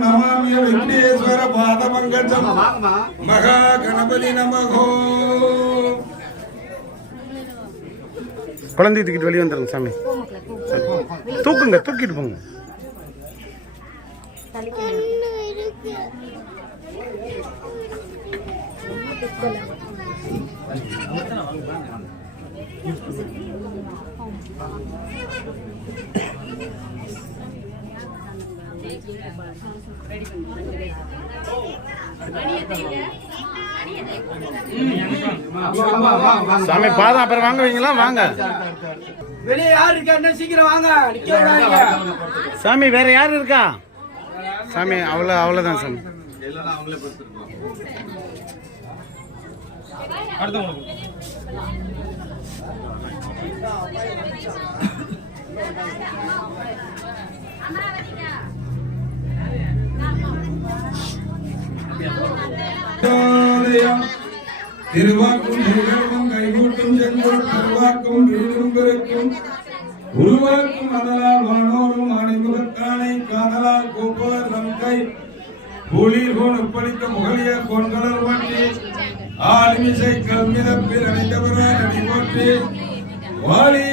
नमामि विघ्नेश्वर पादपङ्कजं महागणपति नमः குழந்தை தூக்கிட்டு வெளியே வந்துருங்க சாமி. தூக்குங்க, தூக்கிட்டு போங்க. சாமி பாதம் அப்புறம் வாங்க வைங்களா, வாங்க. வெளியே யாரு இருக்கா சீக்கிரம் வாங்க. சாமி வேற யாரு இருக்கா? சாமி அவ்வளவுதான் சாமி. திருவாக்கும் நிகழ்வும் கைகூட்டும் செல்வம் திருவாக்கும் வீடும் பெருக்கும் உருவாக்கும் அதலால் வானோரும் அணிமுகத்தானை காதலால் கூப்பவர் நம் கை புலிர் கோன் ஒப்பளித்த முகலிய கோன்களர் மாற்றி ஆளுமிசை கல்மிதப்பில் அணிந்தவரான் அடி போற்றி வாழி